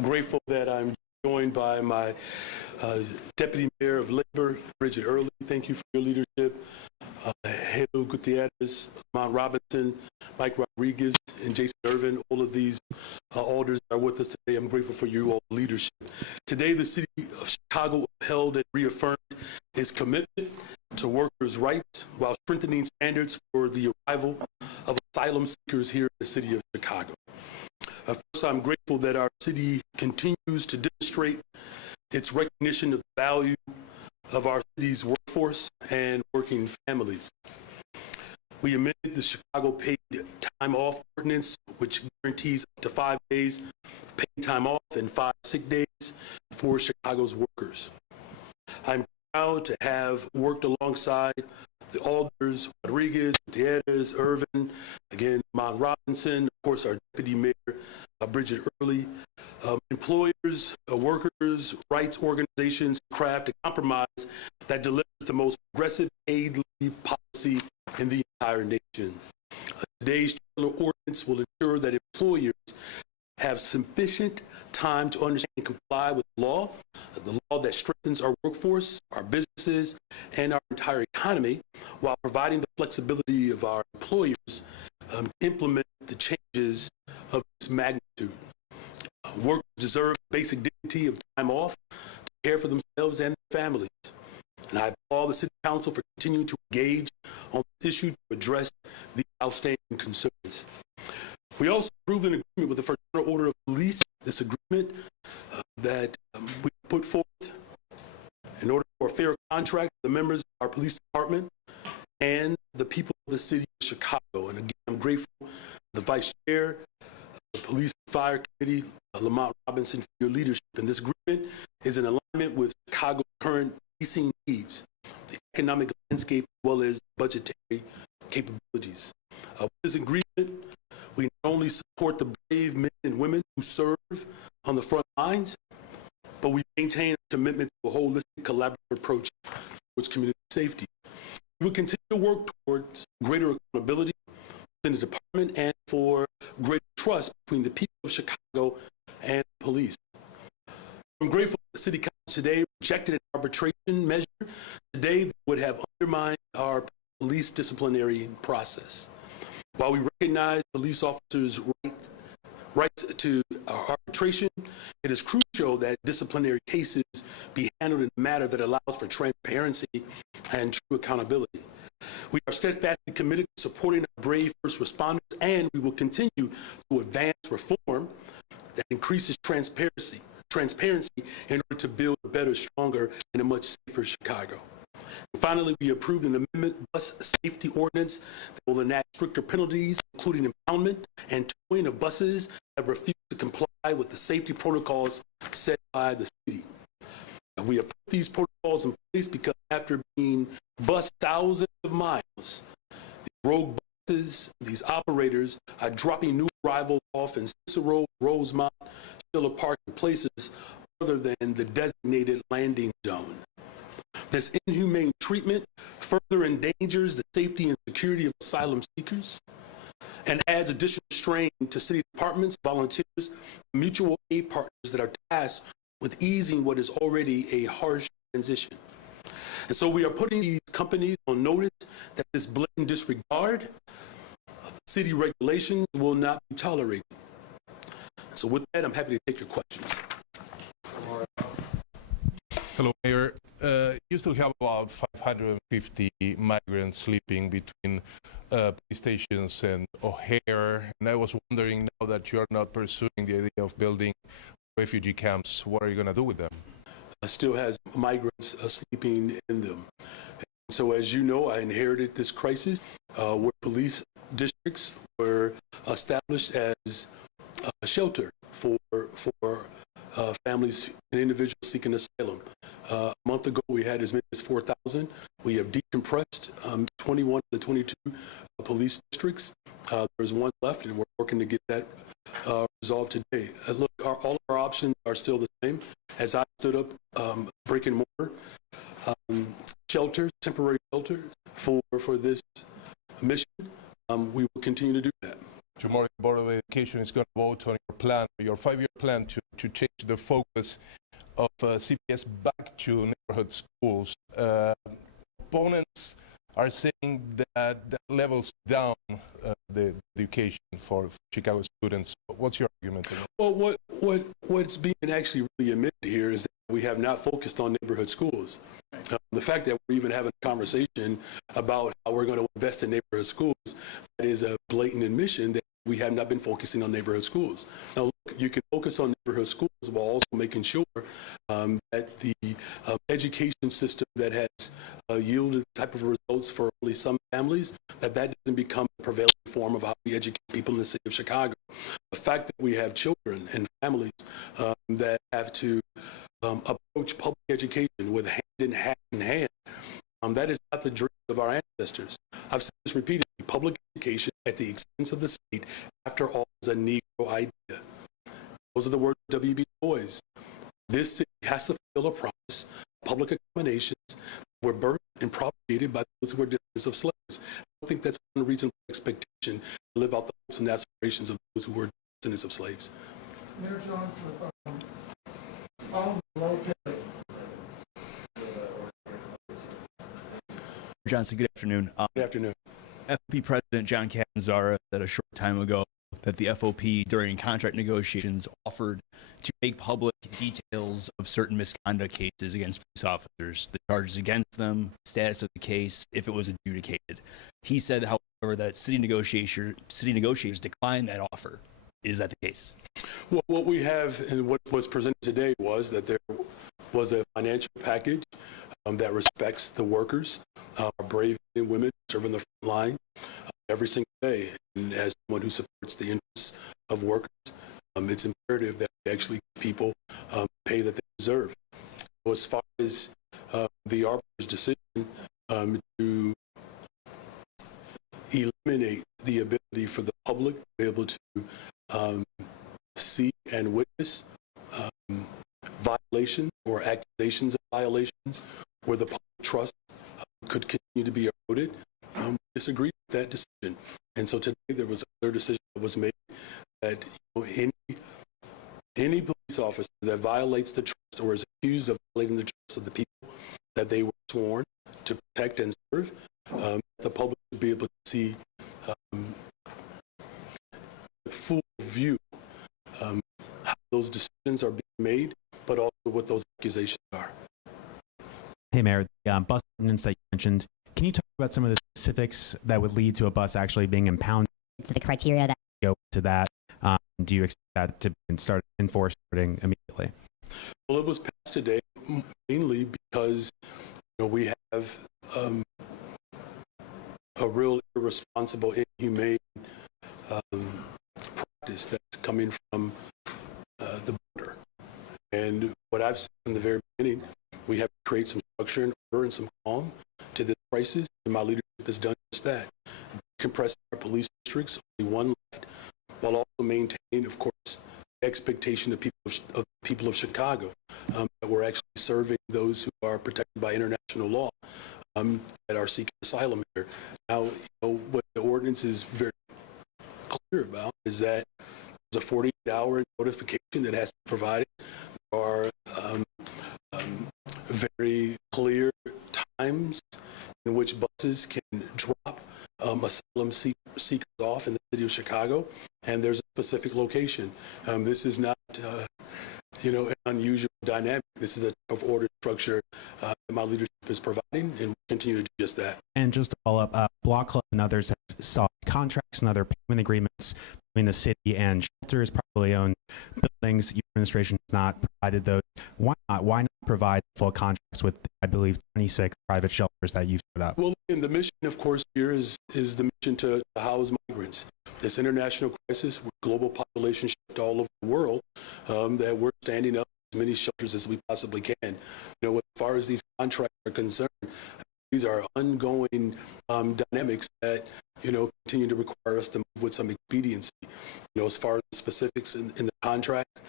Grateful that I'm joined by my Deputy Mayor of Labor, Bridget Early. Thank you for your leadership. Helo Gutierrez, Mount Robinson, Mike Rodriguez, and Jason Irvin. All of these alders are with us today. I'm grateful for you all leadership. Today, the city of Chicago upheld and reaffirmed its commitment to workers' rights while strengthening standards for the arrival of asylum seekers here in the city of Chicago. First, I'm grateful that our city continues to demonstrate its recognition of the value of our city's workforce and working families. We amended the Chicago Paid Time Off Ordinance, which guarantees up to 5 days paid time off and 5 sick days for Chicago's workers. I'm proud to have worked alongside the alders, Rodriguez, Gutierrez, Irvin, again, Mount Robinson, of course, our Deputy Mayor, Bridget Early, employers, workers, rights organizations craft a compromise that delivers the most progressive paid leave policy in the entire nation. Today's ordinance will ensure that employers have sufficient time to understand and comply with the law that strengthens our workforce, our businesses, and our entire economy, while providing the flexibility of our employers implement the changes of this magnitude. Workers deserve basic dignity of time off to care for themselves and their families. And I applaud the City Council for continuing to engage on this issue to address the outstanding concerns. We also approved an agreement with the Fraternal Order of Police. This agreement that we put forth in order for a fair contract for the members of our police department and the people of the city of Chicago. And again, I'm grateful to the Vice Chair, the Police and Fire Committee, Lamont Robinson, for your leadership. And this agreement is in alignment with Chicago's current policing needs, the economic landscape, as well as budgetary capabilities. With this agreement, we not only support the brave men and women who serve on the front lines, but we maintain a commitment to a holistic, collaborative approach towards community safety. We will continue to work towards greater accountability within the department and for greater trust between the people of Chicago and police. I'm grateful that the City Council today rejected an arbitration measure today that would have undermined our police disciplinary process. While we recognize police officers' rights to arbitration, it is crucial that disciplinary cases be handled in a manner that allows for transparency and true accountability. We are steadfastly committed to supporting our brave first responders, and we will continue to advance reform that increases transparency in order to build a better, stronger, and a much safer Chicago. Finally, we approved an amendment bus safety ordinance that will enact stricter penalties, including impoundment and towing of buses that refuse to comply with the safety protocols set by the city. And we have put these protocols in place because after being bused thousands of miles, these rogue buses, these operators are dropping new arrivals off in Cicero, Rosemont, Schiller Park, and places other than the designated landing zone. This inhumane treatment further endangers the safety and security of asylum seekers and adds additional strain to city departments, volunteers, mutual aid partners that are tasked with easing what is already a harsh transition. And so we are putting these companies on notice that this blatant disregard of city regulations will not be tolerated. So with that, I'm happy to take your questions. Hello, Mayor. You still have about 550 migrants sleeping between police stations and O'Hare, and I was wondering, now that you are not pursuing the idea of building refugee camps, what are you going to do with them? Still has migrants sleeping in them. And so as you know, I inherited this crisis where police districts were established as a shelter for families and individuals seeking asylum. A month ago, we had as many as 4,000. We have decompressed 21 of the 22 police districts. There's one left, and we're working to get that resolved today. Look, all of our options are still the same. As I stood up, brick and mortar shelters, temporary shelters for this mission, we will continue to do that. Tomorrow, the Board of Education is going to vote on your plan, your 5-year plan to to change the focus of CPS back to neighborhood schools. Opponents are saying that that levels down the education for Chicago students. What's your argument on that? Well, what's being actually really admitted here is that we have not focused on neighborhood schools. The fact that we're even having a conversation about how we're going to invest in neighborhood schools, that is a blatant admission that we have not been focusing on neighborhood schools. Now, look, you can focus on neighborhood schools while also making sure that the education system that has yielded type of results for only some families, that doesn't become the prevailing form of how we educate people in the city of Chicago. The fact that we have children and families that have to approach public education with hand in hand, that is not the dream of our ancestors. I've said this repeatedly: public education at the expense of the state, after all, is a Negro idea. Those are the words of W.B. Du Bois. This city has to fulfill a promise. Public accommodations were birthed and propagated by those who were descendants of slaves. I don't think that's an unreasonable expectation to live out the hopes and aspirations of those who were descendants of slaves. Mayor Johnson, on the low pay. Johnson, good afternoon. Good afternoon. FOP President John Catanzara said a short time ago that the FOP during contract negotiations offered to make public details of certain misconduct cases against police officers, the charges against them, status of the case, if it was adjudicated. He said, however, that city negotiators declined that offer. Is that the case? Well, what we have and what was presented today was that there was a financial package that respects the workers, our brave men and women serving the front line every single day. And as someone who supports the interests of workers, it's imperative that we actually give people pay that they deserve. So as far as the arbiter's decision to eliminate the ability for the public to be able to see and witness violations or accusations of violations where the public trust could continue to be eroded, disagreed with that decision. And so today there was a clear decision that was made that any police officer that violates the trust or is accused of violating the trust of the people that they were sworn to protect and serve, the public should be able to see with full view how those decisions are being made, but also what those accusations are. Hey, Mayor, the bus ordinance that you mentioned, can you talk about some of the specifics that would lead to a bus actually being impounded? To the criteria that go to that, do you expect that to start enforced starting immediately? Well, it was passed today mainly because we have a real irresponsible, inhumane practice that's coming from the border. And what I've said from the very beginning, we have to create some structure and order and some calm to this crisis, and my leadership has done just that. Compressing our police districts, only one left, while also maintaining, of course, the expectation of people of Chicago that we're actually serving those who are protected by international law that are seeking asylum here. Now, what the ordinance is very clear about is that there's a 48-hour notification that has to be provided. There are very clear times in which buses can drop asylum seekers off in the city of Chicago, and there's a specific location. This is not, an unusual dynamic. This is a type of order structure that my leadership is providing, and we continue to do just that. And just to follow up, Block Club and others have sought contracts and other payment agreements between the city and shelters, privately owned buildings. Your administration has not provided those. Why not? Why not provide full contracts with, I believe, 26 private shelters that you've set up? Well, and the mission, of course, here is the mission to house migrants. This international crisis with global population shift all over the world, that we're standing up as many shelters as we possibly can. As far as these contracts are concerned, these are ongoing dynamics that continue to require us to move with some expediency. As far as the specifics in the contract,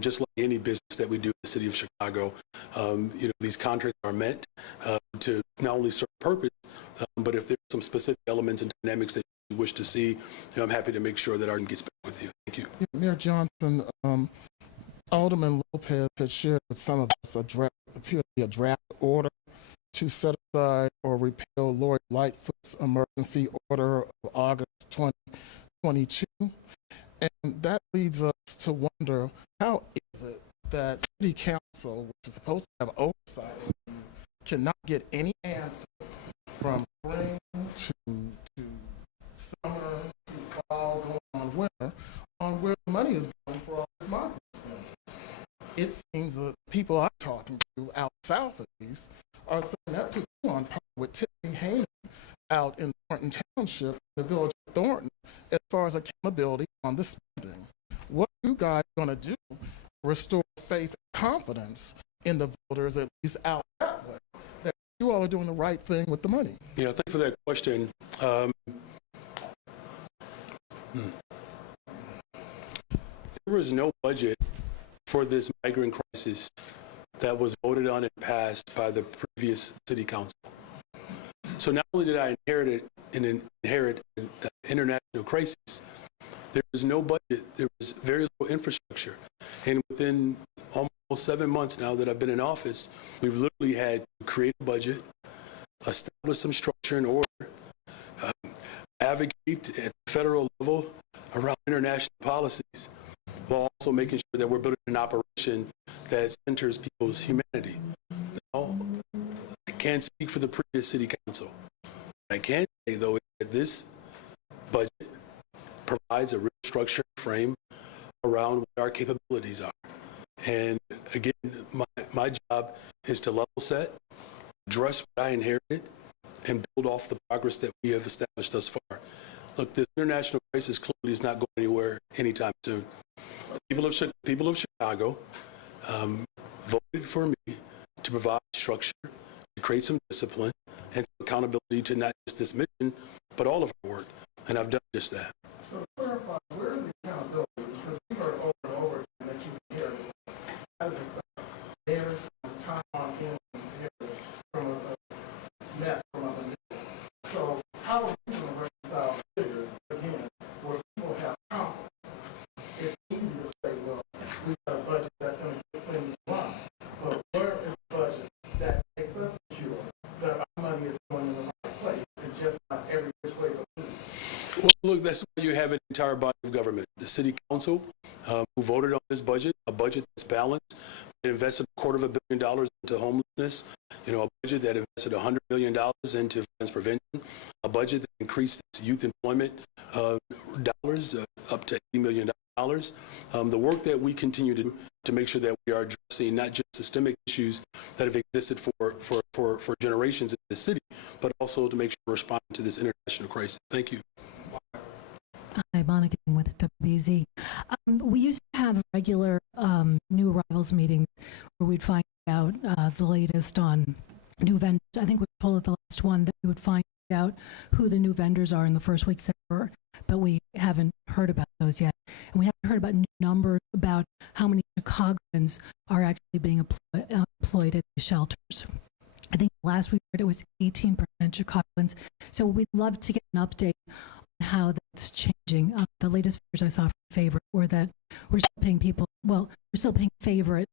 just like any business that we do in the city of Chicago, these contracts are meant to not only serve a purpose, but if there's some specific elements and dynamics that you wish to see, I'm happy to make sure that Arden gets back with you. Thank you. Mayor Johnson, Alderman Lopez had shared with some of us appears to be a draft order to set aside or repeal Lori Lightfoot's emergency order of August 2022. And that leads us to wonder, how is it that City Council, which is supposed to have oversight, cannot get any answer from spring to summer to fall, going on winter, on where the money is going for all this market spending? It seems that people I'm talking to out south of these are saying that people on par with Tiffany Hayman out in Thornton Township, the village of Thornton, as far as accountability on the spending. What are you guys going to do to restore faith and confidence in the voters, at least out that way, that you all are doing the right thing with the money? Yeah, thank you for that question. There was no budget for this migrant crisis that was voted on and passed by the previous city council. So not only did I inherit an international crisis, there was no budget, there was very little infrastructure. And within almost 7 months now that I've been in office, we've literally had to create a budget, establish some structure and order, advocate at the federal level around international policies, while also making sure that we're building an operation that centers people's humanity. Now, I can't speak for the previous city council. I can say, though, that this budget provides a real structure frame around what our capabilities are. And again, my job is to level set, address what I inherited, and build off the progress that we have established thus far. Look, this international crisis clearly is not going anywhere anytime soon. People of Chicago voted for me to provide structure, to create some discipline, and some accountability to not just this mission, but all of our work. And I've done just that. So to clarify, where is the accountability? Because we heard over and over that you inherited. How does it vary from time on in inherited from a mess from other neighbors? So how are we going to reconcile figures, again, where people have confidence? It's easy to say, well, we've got a budget that's going to get things in line. But where is the budget that makes us secure that our money is going in the right place and just not every which way but loose? Well, look, that's why you have an entire body of government. The city council, who voted on this budget, a budget that's balanced, that invested $250 million into homelessness, a budget that invested $100 million into violence prevention, a budget that increased its youth employment dollars up to $80 million. The work that we continue to do to make sure that we are addressing not just systemic issues that have existed for generations in the city, but also to make sure we're responding to this international crisis. Thank you. Hi, Monica with WBZ. We used to have regular new arrivals meetings where we'd find out the latest on new vendors. I think we were told at the last one that we would find out who the new vendors are in the first week of September, but we haven't heard about those yet. And we haven't heard about new numbers about how many Chicagoans are actually being employed at the shelters. I think last we heard it was 18% Chicagoans. So we'd love to get an update how that's changing. The latest figures I saw from Favorite were that we're still paying people, we're still paying Favorite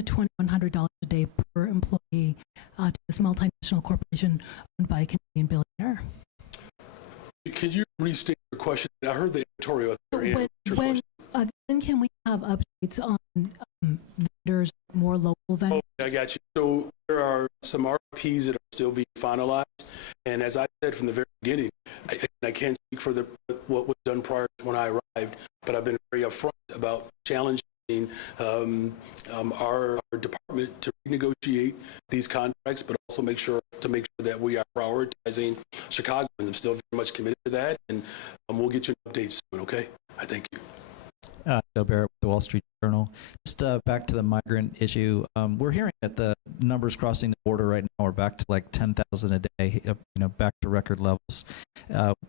$2,100 a day per employee to this multinational corporation owned by a Canadian billionaire. Could you restate your question? I heard the editorial. When can we have updates on vendors, more local vendors? I got you. So there are some RFPs that are still being finalized. And as I said from the very beginning, I can't speak for what was done prior to when I arrived, but I've been very upfront about challenging our department to renegotiate these contracts, but also make sure that we are prioritizing Chicagoans. I'm still very much committed to that, and we'll get you an update soon, okay? I thank you. Joe Barrett with the Wall Street Journal. Just back to the migrant issue. We're hearing that the numbers crossing the border right now are back to like 10,000 a day, back to record levels.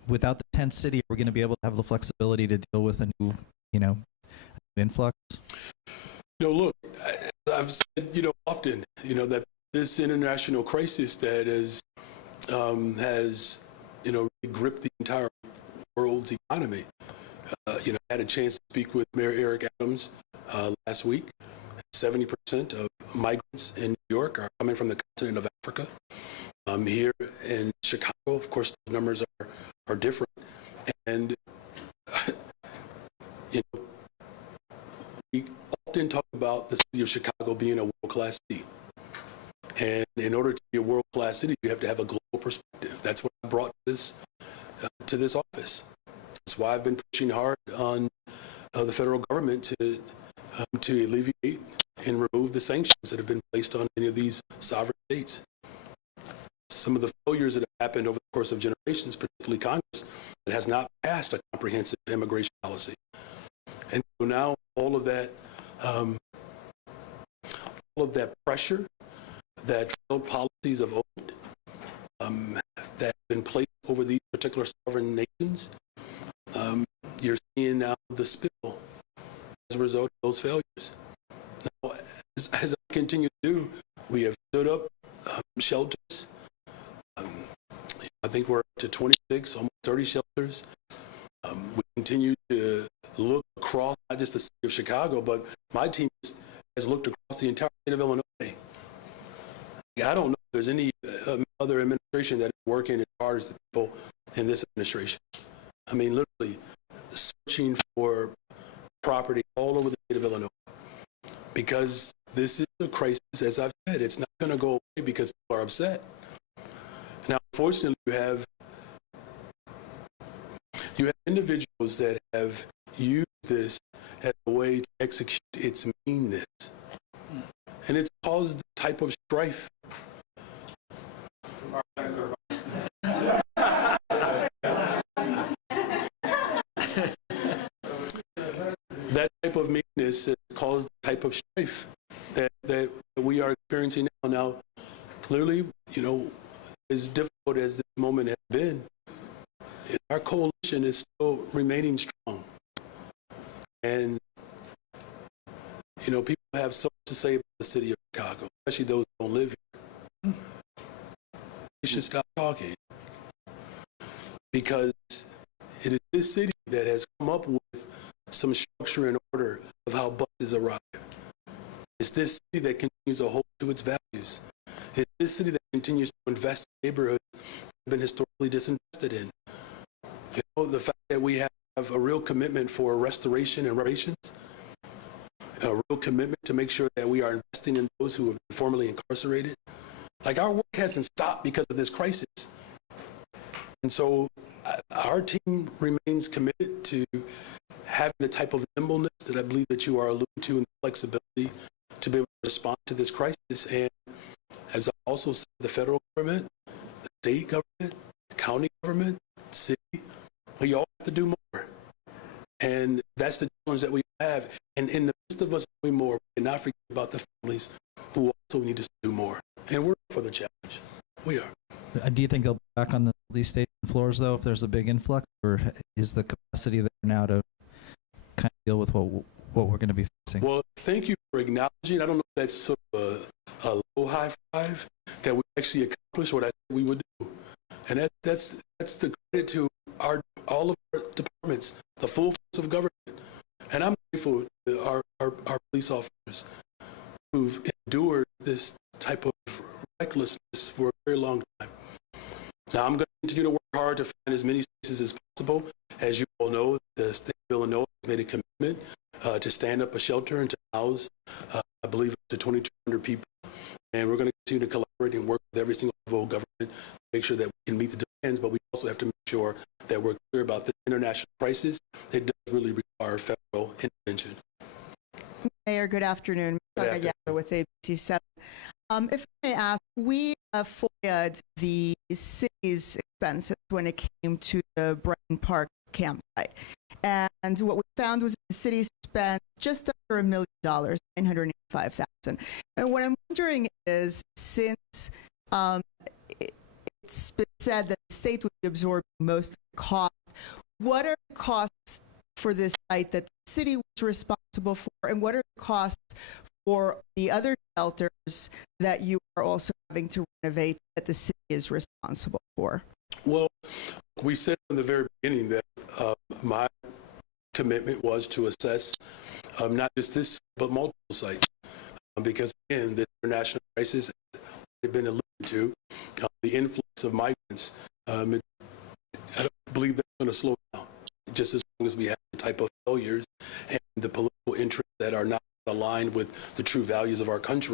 Without the tent city, are we going to be able to have the flexibility to deal with a new, influx? Look, I've said, often, that this international crisis that has really gripped the entire world's economy. I had a chance to speak with Mayor Eric Adams last week. 70% of migrants in New York are coming from the continent of Africa. Here in Chicago, of course, those numbers are different. And, we often talk about the city of Chicago being a world-class city. And in order to be a world-class city, you have to have a global perspective. That's what I brought to this office. That's why I've been pushing hard on the federal government to alleviate and remove the sanctions that have been placed on any of these sovereign states. Some of the failures that have happened over the course of generations, particularly Congress, that has not passed a comprehensive immigration policy. And so now all of that pressure that failed policies of old that have been placed over these particular sovereign nations, you're seeing now the spill as a result of those failures. Now, as I continue to do, we have stood up shelters. I think we're up to 26, almost 30 shelters. We continue to look across not just the city of Chicago, but my team has looked across the entire state of Illinois. I don't know if there's any other administration that is working as hard as the people in this administration. I mean, literally searching for property all over the state of Illinois, because this is a crisis. As I've said, it's not going to go away because people are upset. Now, unfortunately, you have individuals that have used this as a way to execute its meanness, and it's caused the type of strife. That type of meanness has caused the type of strife that we are experiencing now. Now, clearly, as difficult as this moment has been, our coalition is still remaining strong. And, people have so much to say about the city of Chicago, especially those who don't live here. They should stop talking, because it is this city that has come up with some structure and order of how buses arrive. It's this city that continues to hold to its values. It's this city that continues to invest in neighborhoods that have been historically disinvested in. The fact that we have a real commitment for restoration and reparations, a real commitment to make sure that we are investing in those who have been formerly incarcerated. Like, our work hasn't stopped because of this crisis. And so our team remains committed to having the type of nimbleness that I believe that you are alluding to, and flexibility to be able to respond to this crisis. And as I also said, the federal government, the state government, the county government, the city, we all have to do more. And that's the challenge that we have. And in the midst of us doing more, we cannot forget about the families who also need us to do more. And we're up for the challenge. We are. Do you think they'll be back on these station floors, though, if there's a big influx? Or is the capacity there now to kind of deal with what we're going to be facing? Well, thank you for acknowledging. I don't know if that's sort of a low high five that we actually accomplished what I said we would do. And that's the credit to all of our departments, the full force of government. And I'm grateful to our police officers who've endured this type of recklessness for a very long time. Now, I'm going to continue to work hard to find as many spaces as possible. As you all know, the state of Illinois has made a commitment to stand up a shelter and to house, I believe, up to 2,200 people. And we're going to continue to collaborate and work with every single level of government to make sure that we can meet the demands, but we also have to make sure that we're clear about the international crisis. It does really require federal intervention. Mayor, good afternoon. Good afternoon. With ABC7. If I may ask, we FOIA'd the city's expenses when it came to the Brighton Park campsite. And what we found was the city spent just under $1 million, $985,000. And what I'm wondering is, since it's been said that the state would be absorbing most of the cost, what are the costs for this site that the city was responsible for, and what are the costs for the other shelters that you are also having to renovate that the city is responsible for? Well, we said from the very beginning that my commitment was to assess not just this, but multiple sites. Because again, the international crisis has been alluded to, the influx of migrants. I don't believe that's going to slow down, just as long as we have the type of failures and the political interests that are not aligned with the true values of our country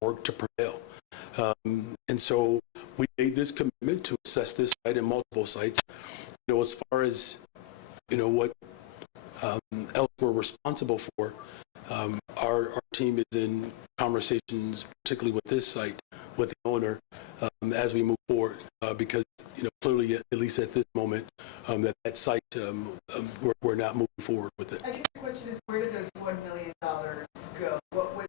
work to prevail. And so we made this commitment to assess this site and multiple sites. You know, as far as, you know, what else we're responsible for, our team is in conversations, particularly with this site, with the owner, as we move forward, because, you know, clearly, at least at this moment, that site, we're not moving forward with it. I guess the question is, where did those $1 million go? What was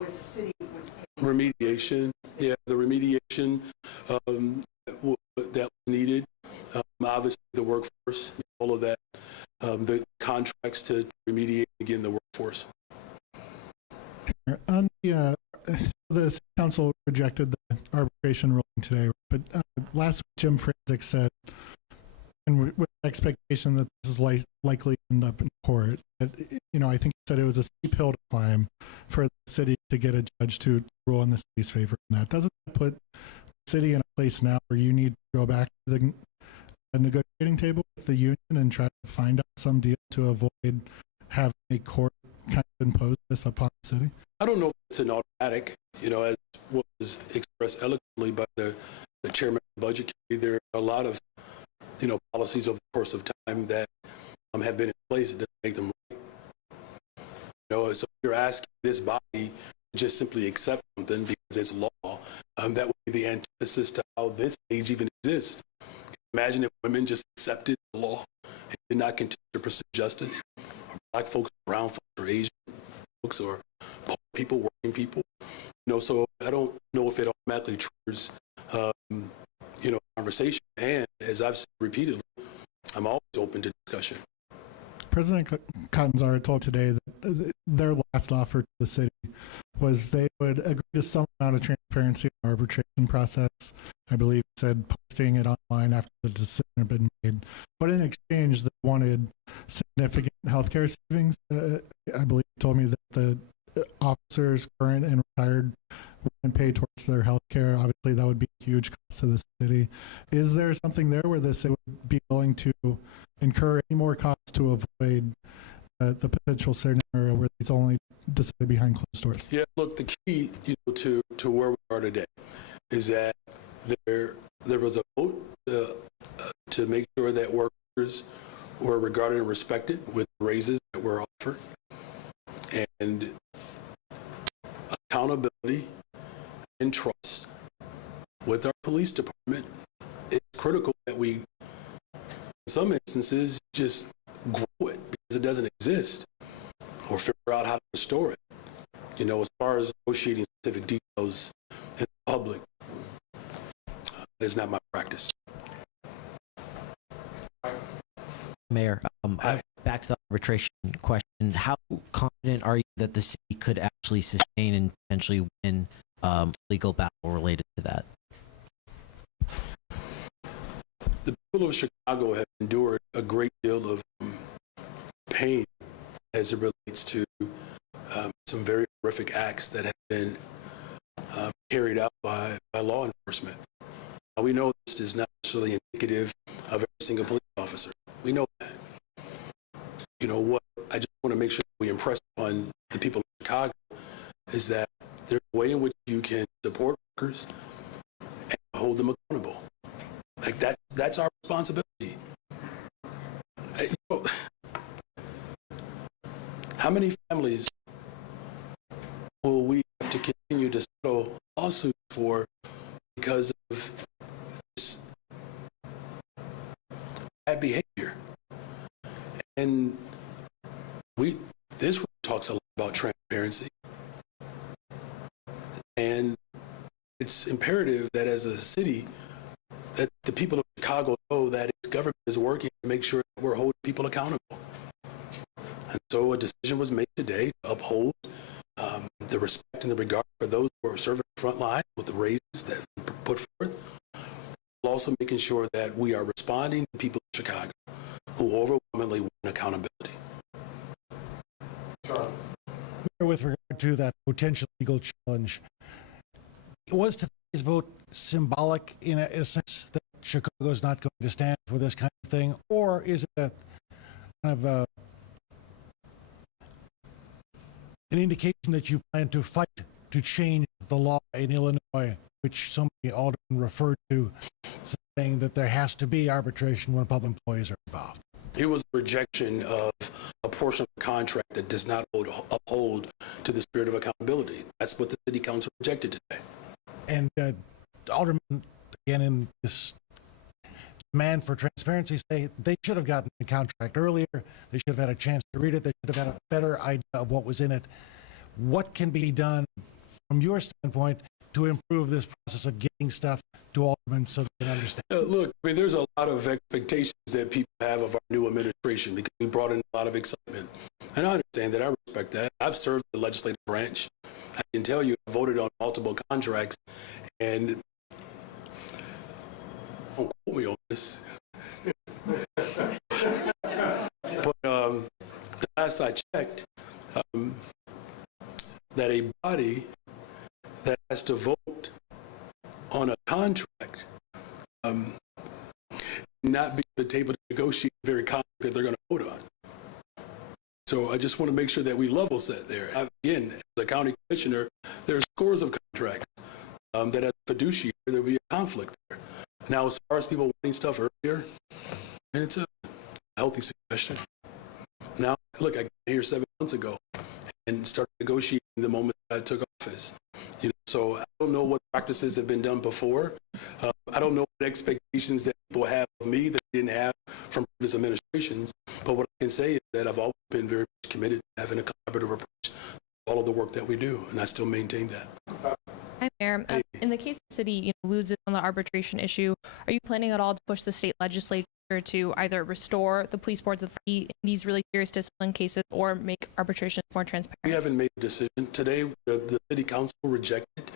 the city was paying? Remediation, yeah, the remediation that was needed. Obviously, the workforce, all of that, the contracts to remediate again the workforce. On the council rejected the arbitration ruling today, but last week Jim Franzik said, and with the expectation that this is likely to end up in court, that, you know, I think he said it was a steep hill to climb for the city to get a judge to rule in the city's favor. And that doesn't put the city in a place now where you need to go back to the negotiating table with the union and try to find out some deal to avoid having a court kind of impose this upon the city? I don't know if it's an automatic, you know, as what was expressed eloquently by the chairman of the budget committee. There are a lot of, you know, policies over the course of time that have been in place that doesn't make them right. You know, so you're asking this body to just simply accept something because it's law. That would be the antithesis to how this age even exists. Imagine if women just accepted the law and did not continue to pursue justice, or black folks, brown folks, or Asian folks, or poor people, working people. You know, so I don't know if it automatically triggers, you know, conversation. And as I've said repeatedly, I'm always open to discussion. President Catanzaro told today that their last offer to the city was they would agree to some amount of transparency in the arbitration process. I believe he said posting it online after the decision had been made. But in exchange, they wanted significant healthcare savings. I believe he told me that the officers, current and retired, wouldn't pay towards their healthcare. Obviously, that would be a huge cost to the city. Is there something there where the city would be willing to incur any more costs to avoid the potential scenario where it's only decided behind closed doors? Yeah, look, the key, you know, to where we are today is that there was a vote to make sure that workers were regarded and respected with raises that were offered, and accountability and trust with our police department. It's critical that we, in some instances, just grow it because it doesn't exist, or figure out how to restore it. You know, as far as negotiating specific details in the public, that is not my practice. Mayor, back to the arbitration question. How confident are you that the city could actually sustain and potentially win a legal battle related to that? The people of Chicago have endured a great deal of pain as it relates to some very horrific acts that have been carried out by law enforcement. Now, we know this is not necessarily indicative of every single police officer. We know that. You know, what I just want to make sure we impress upon the people of Chicago is that there's a way in which you can support workers and hold them accountable. Like that's our responsibility. You know, how many families will we have to continue to settle lawsuits for because of this bad behavior? And this talks a lot about transparency. And it's imperative that as a city, that the people of Chicago know that its government is working to make sure that we're holding people accountable. And so a decision was made today to uphold the respect and the regard for those who are serving the front line with the raises that were put forth, while also making sure that we are responding to people of Chicago who overwhelmingly want accountability. With regard to that potential legal challenge, was today's vote symbolic in a sense that Chicago is not going to stand for this kind of thing, or is it a kind of an indication that you plan to fight to change the law in Illinois, which so many aldermen referred to, saying that there has to be arbitration when public employees are involved? It was a rejection of a portion of the contract that does not uphold to the spirit of accountability. That's what the city council rejected today. And aldermen, again, in this demand for transparency, say they should have gotten the contract earlier. They should have had a chance to read it. They should have had a better idea of what was in it. What can be done from your standpoint to improve this process of getting stuff to aldermen so they can understand? Look, I mean, there's a lot of expectations that people have of our new administration because we brought in a lot of excitement. And I understand that. I respect that. I've served the legislative branch. I can tell you I voted on multiple contracts, and don't quote me on this. But the last I checked, that a body that has to vote on a contract not be at the table to negotiate the very contract that they're going to vote on. So I just want to make sure that we level set there. Again, as a county commissioner, there are scores of contracts that as a fiduciary, there'll be a conflict there. Now, as far as people wanting stuff earlier, and it's a healthy suggestion. Now, look, I got here 7 months ago and started negotiating the moment I took office. So I don't know what practices have been done before. I don't know what expectations that people have of me that they didn't have from previous administrations. But what I can say is that I've always been very much committed to having a collaborative approach to all of the work that we do, and I still maintain that. Hi, Mayor. Hey. In the case the city loses on the arbitration issue, are you planning at all to push the state legislature to either restore the police board's authority in these really serious discipline cases or make arbitration more transparent? We haven't made a decision. Today, the city council rejected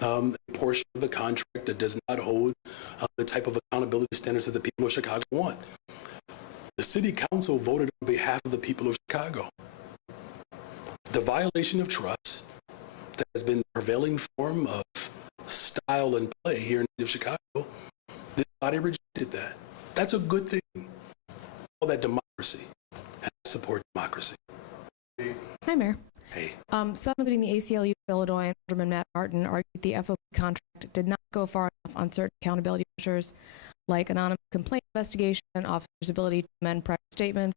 a portion of the contract that does not hold the type of accountability standards that the people of Chicago want. The city council voted on behalf of the people of Chicago. The violation of trust that has been the prevailing form of style and play here in the city of Chicago, this body rejected that. That's a good thing. I call that democracy, and I support democracy. Hi, Mayor. Hey. Some including the ACLU of Illinois and Alderman Matt Martin argued the FOP contract did not go far enough on certain accountability measures like anonymous complaint investigation, officers' ability to amend private statements.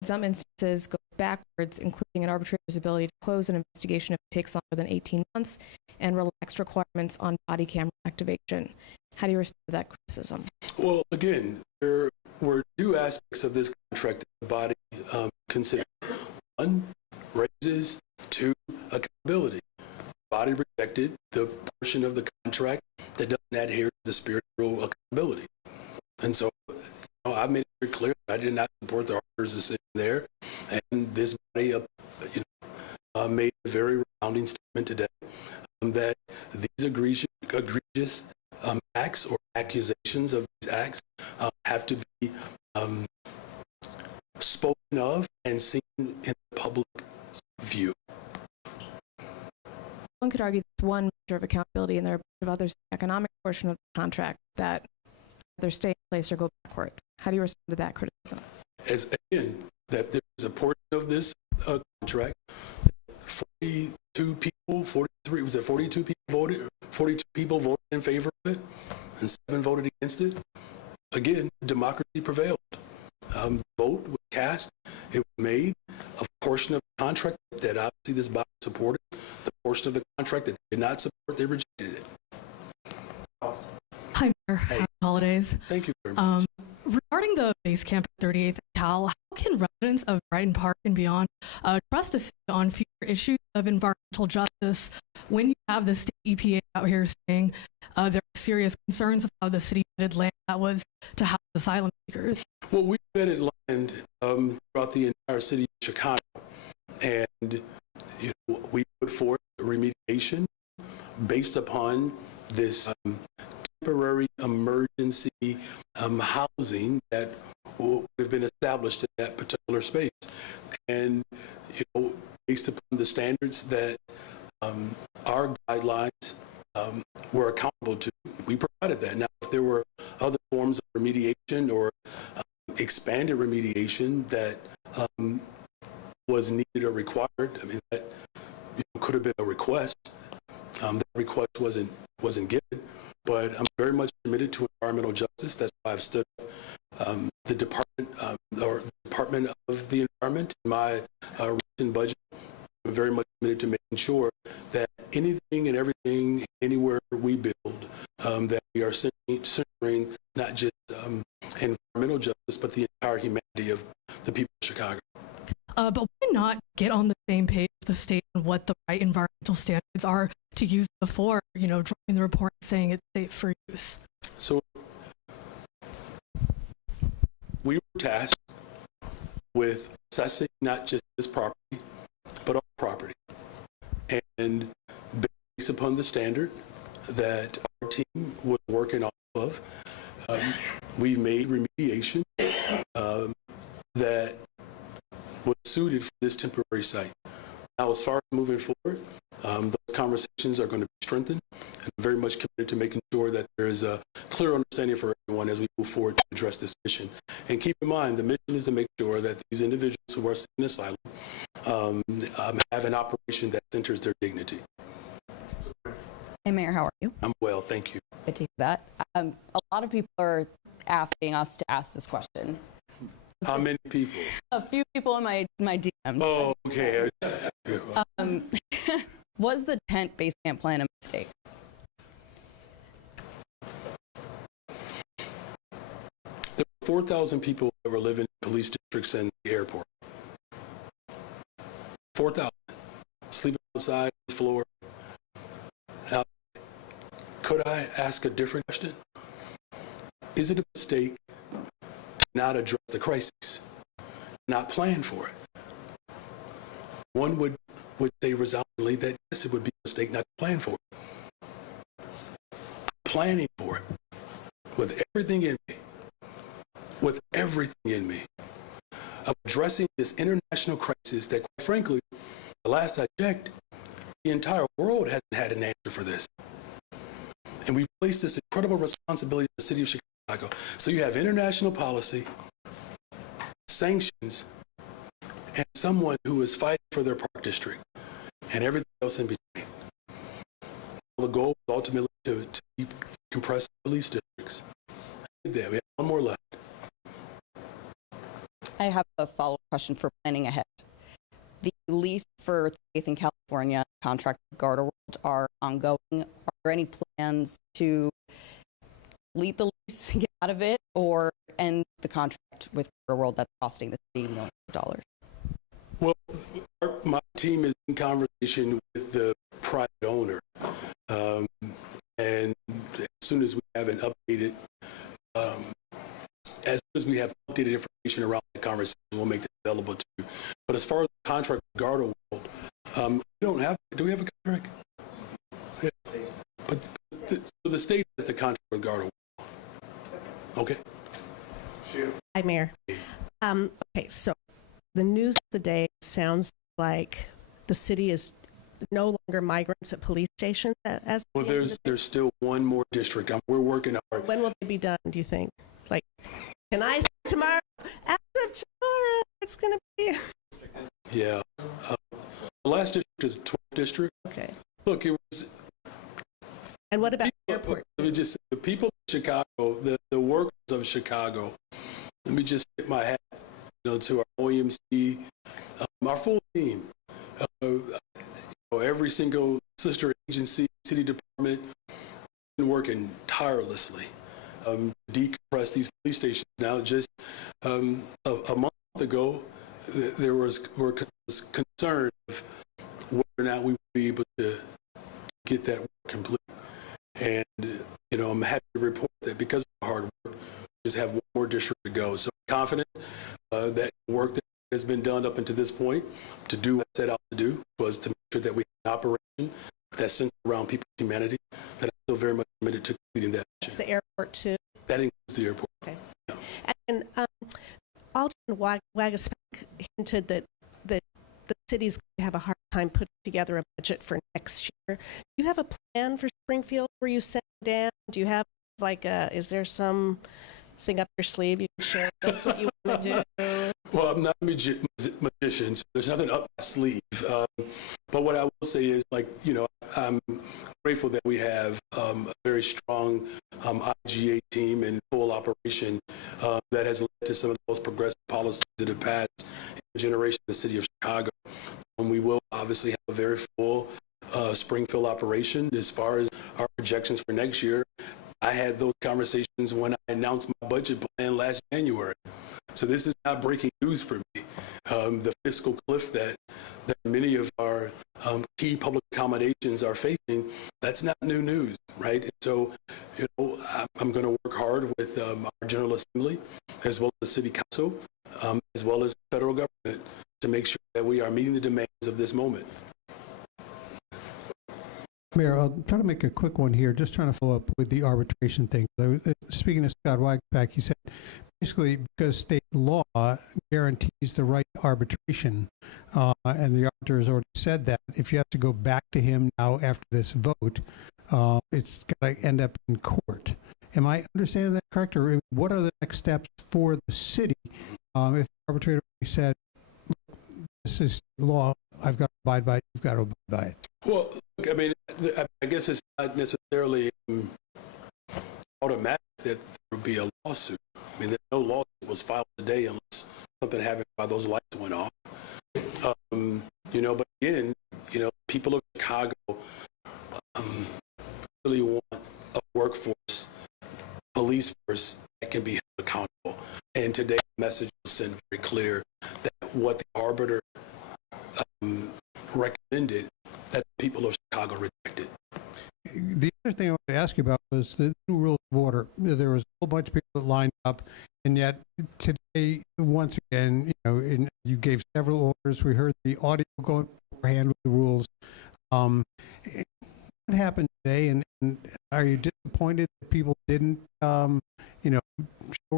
In some instances, go backwards, including an arbitrator's ability to close an investigation if it takes longer than 18 months, and relaxed requirements on body camera activation. How do you respond to that criticism? Well, again, there were two aspects of this contract that the body considered. One, raises. Two, accountability. The body rejected the portion of the contract that doesn't adhere to the spirit of rule accountability. And so I've made it very clear that I did not support the auditor's decision there. And this body made a very resounding statement today that these egregious acts or accusations of these acts have to be spoken of and seen in the public view. One could argue that's one measure of accountability, and there are a bunch of others in the economic portion of the contract that either stay in place or go backwards. How do you respond to that criticism? As again, that there is a portion of this contract, 42 people, 43, was it 42 people voted? 42 people voted in favor of it, and 7 voted against it. Again, democracy prevailed. The vote was cast. It was made. A portion of the contract that obviously this body supported, the portion of the contract that they did not support, they rejected it. Hi, Mayor. Hey. Happy holidays. Thank you very much. Regarding the base camp at 38th and Cal, how can residents of Brighton Park and beyond trust the city on future issues of environmental justice when you have the state EPA out here saying there are serious concerns of how the city vetted land that was to house asylum seekers? Well, we vetted land throughout the entire city of Chicago, and we put forth remediation based upon this temporary emergency housing that would have been established in that particular space. And, based upon the standards that our guidelines were accountable to, we provided that. Now, if there were other forms of remediation or expanded remediation that was needed or required, I mean, that could have been a request. That request wasn't given, but I'm very much committed to environmental justice. That's why I've stood the Department of the Environment in my recent budget. I'm very much committed to making sure that anything and everything, anywhere we build, that we are centering not just environmental justice, but the entire humanity of the people of Chicago. But why not get on the same page with the state on what the right environmental standards are to use before, drawing the report and saying it's safe for use? So we were tasked with assessing not just this property, but all property. And based upon the standard that our team was working off of, we made remediation that was suited for this temporary site. Now, as far as moving forward, those conversations are going to be strengthened, and I'm very much committed to making sure that there is a clear understanding for everyone as we move forward to address this mission. And keep in mind, the mission is to make sure that these individuals who are seeking asylum have an operation that centers their dignity. Hey, Mayor, how are you? I'm well, thank you. Good to hear that. A lot of people are asking us to ask this question. How many people? A few people in my DMs. Oh, okay. Was the tent base camp plan a mistake? There were 4,000 people that were living in police districts and the airport. 4,000 sleeping outside on the floor. Now, could I ask a different question? Is it a mistake to not address the crisis, not plan for it? One would say resoundingly that yes, it would be a mistake not to plan for it. I'm planning for it with everything in me, of addressing this international crisis that, quite frankly, the last I checked, the entire world hasn't had an answer for this. And we've placed this incredible responsibility on the city of Chicago. So you have international policy, sanctions, and someone who is fighting for their park district and everything else in between. The goal was ultimately to keep compressing police districts. We did that. We have one more left. I have a follow-up question for planning ahead. The lease for 38th in California, contract with Garda World are ongoing. Are there any plans to delete the lease, get out of it, or end the contract with Garda World that's costing the city millions of dollars? Well, my team is in conversation with the private owner, and as soon as we have an updated, information around the conversation, we'll make that available to you. But as far as the contract with Garda World, do we have a contract? Yeah. But so the state has the contract with Garda World. Okay. Hi, Mayor. Okay, so the news of the day sounds like the city is no longer migrants at police stations. Well, there's still one more district. We're working hard. When will they be done, do you think? Like, can I say tomorrow? As of tomorrow, it's going to be. Yeah. The last district is 12th district. Okay. Look, it was. And what about the airport? Let me just say, the people of Chicago, the workers of Chicago, let me just tip my hat, to our OEMC, our full team, every single sister agency, city department, been working tirelessly to decompress these police stations. Now, just a month ago, there was concern of whether or not we would be able to get that work complete. And, I'm happy to report that because of the hard work, we just have one more district to go. So I'm confident that work that has been done up until this point to do what I set out to do was to make sure that we have an operation that's centered around people's humanity, that I'm still very much committed to completing that It's mission. the airport too. That includes the airport. Okay. Yeah. And Alderman Wagaspack hinted that the city's going to have a hard time putting together a budget for next year. Do you have a plan for Springfield where you set it down? Do you have is there some thing up your sleeve you can share with us what you want to do? Well, I'm not a magician, so there's nothing up my sleeve. But what I will say is, I'm grateful that we have a very strong IGA team in full operation that has led to some of the most progressive policies that have passed in a generation in the city of Chicago. And we will obviously have a very full Springfield operation. As far as our projections for next year, I had those conversations when I announced my budget plan last January. So this is not breaking news for me. The fiscal cliff that many of our key public accommodations are facing, that's not new news, right? And so, I'm going to work hard with our General Assembly, as well as the City Council, as well as the federal government, to make sure that we are meeting the demands of this moment. Mayor, I'll try to make a quick one here, just trying to follow up with the arbitration thing. Speaking of Scott Wageback, he said basically because state law guarantees the right to arbitration, and the arbiter has already said that if you have to go back to him now after this vote, it's got to end up in court. Am I understanding that correct? Or what are the next steps for the city if the arbitrator said, this is law, I've got to abide by it, you've got to abide by it? Well, look, I mean, I guess it's not necessarily automatic that there would be a lawsuit. I mean, no lawsuit was filed today unless something happened while those lights went off. But again, people of Chicago really want a workforce, police force that can be held accountable. And today's message was sent very clear that what the arbiter recommended, that the people of Chicago rejected. The other thing I wanted to ask you about was the new rules of order. There was a whole bunch of people that lined up, and yet today, once again, you gave several orders. We heard the audio going beforehand with the rules. What happened today, and are you disappointed that people didn't, show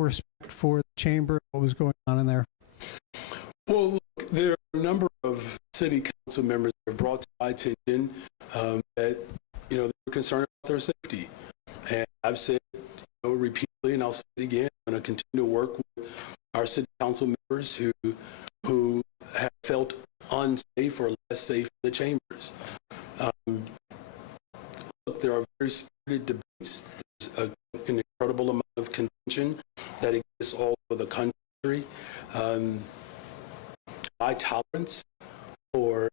respect for the chamber? What was going on in there? Well, look, there are a number of city council members that have brought to my attention that they're concerned about their safety. And I've said repeatedly, and I'll say it again, I'm going to continue to work with our city council members who have felt unsafe or less safe in the chambers. Look, there are very spirited debates. There's an incredible amount of contention that exists all over the country. My tolerance for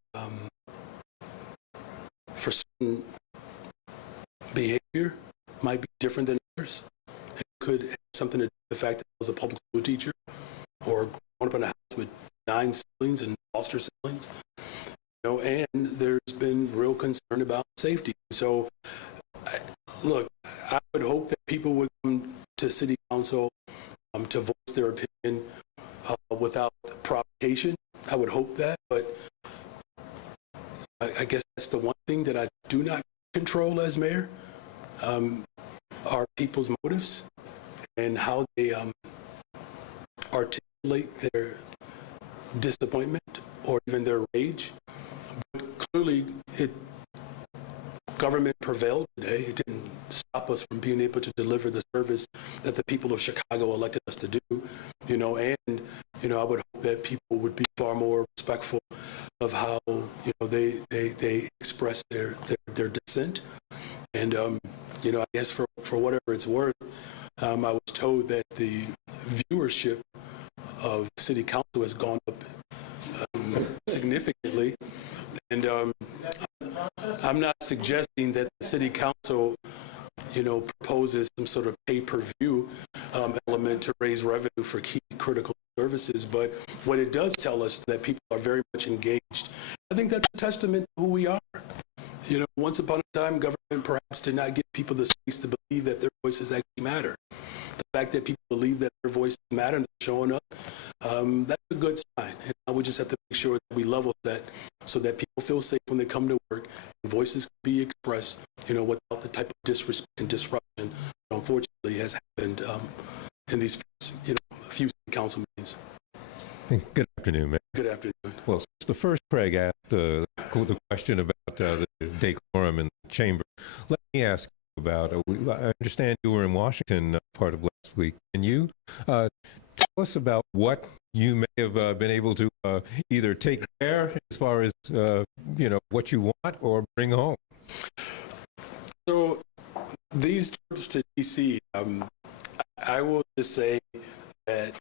certain behavior might be different than others. It could have something to do with the fact that I was a public school teacher or growing up in a house with 9 siblings and foster siblings. And there's been real concern about safety. So, look, I would hope that people would come to city council to voice their opinion without provocation. I would hope that, but I guess that's the one thing that I do not control as mayor, are people's motives and how they articulate their disappointment or even their rage. But clearly, government prevailed today. It didn't stop us from being able to deliver the service that the people of Chicago elected us to do, and I would hope that people would be far more respectful of how, they express their dissent. And, I guess for whatever it's worth, I was told that the viewership of city council has gone up significantly. And I'm not suggesting that the city council, proposes some sort of pay-per-view element to raise revenue for key critical services. But what it does tell us that people are very much engaged. I think that's a testament to who we are. Once upon a time, government perhaps did not give people the space to believe that their voices actually matter. the fact that people believe that their voices matter and they're showing up, that's a good sign. And we just have to make sure that we level that so that people feel safe when they come to work and voices can be expressed, without the type of disrespect and disruption that unfortunately has happened in these few council meetings. Good afternoon, Mayor. Good afternoon. Well, since the first Craig asked the question about the decorum in the chamber, let me ask you about, I understand you were in Washington part of last week. Can you tell us about what you may have been able to either take there as far as, what you want or bring home? So these trips to D.C., I will just say that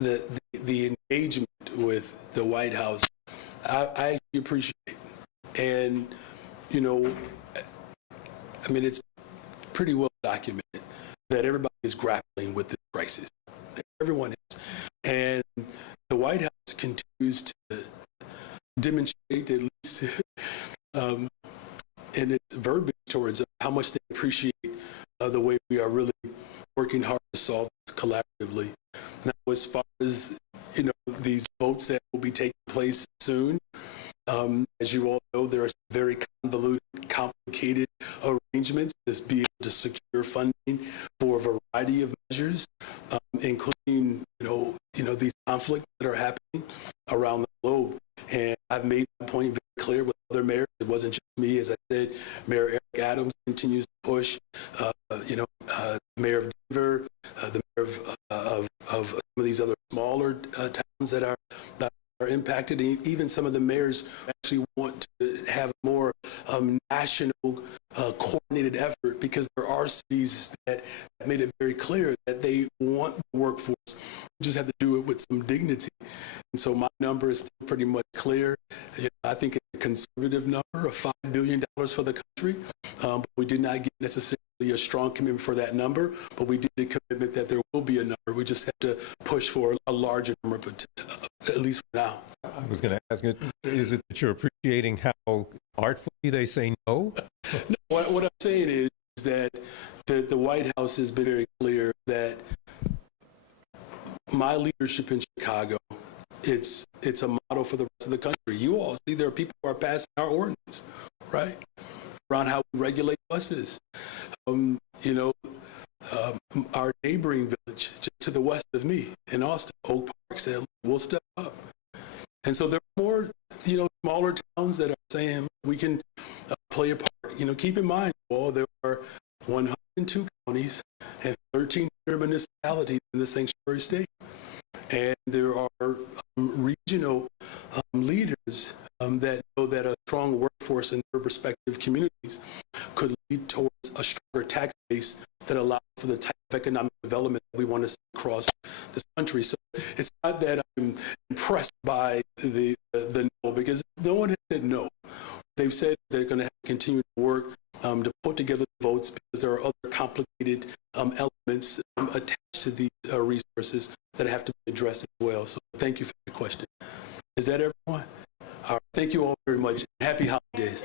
the engagement with the White House, I appreciate. And, it's pretty well documented that everybody is grappling with this crisis. Everyone is. And the White House continues to demonstrate, at least in its verbiage towards how much they appreciate the way we are really working hard to solve this collaboratively. Now, as far as, these votes that will be taking place soon, as you all know, there are very convoluted, complicated arrangements to be able to secure funding for a variety of measures, including, these conflicts that are happening around the globe. And I've made my point very clear with other mayors. It wasn't just me. As I said, Mayor Eric Adams continues to push, Mayor of Denver, the mayor of some of these other smaller towns that are impacted. And even some of the mayors actually want to have more national coordinated effort, because there are cities that have made it very clear that they want the workforce. We just have to do it with some dignity. And so my number is still pretty much clear. I think it's a conservative number of $5 billion for the country. But we did not get necessarily a strong commitment for that number, but we did a commitment that there will be a number. We just have to push for a larger number, but at least for now. I was going to ask, is it that you're appreciating how artfully they say no? No, what I'm saying is that the White House has been very clear that my leadership in Chicago, it's a model for the rest of the country. You all see there are people who are passing our ordinance, right, around how we regulate buses. Our neighboring village just to the west of me in Austin, Oak Park, said, we'll step up. And so there are more, smaller towns that are saying we can play a part. Keep in mind, well, there are 102 counties and 1300 municipalities in the sanctuary state. And there are regional leaders that know that a strong workforce in their respective communities could lead towards a stronger tax base that allows for the type of economic development that we want to see across this country. So it's not that I'm impressed by the no, because no one has said no. They've said they're going to have to continue to work to put together the votes, because there are other complicated elements attached to these resources that have to be addressed as well. So thank you for the question. Is that everyone? All right. Thank you all very much. Happy holidays.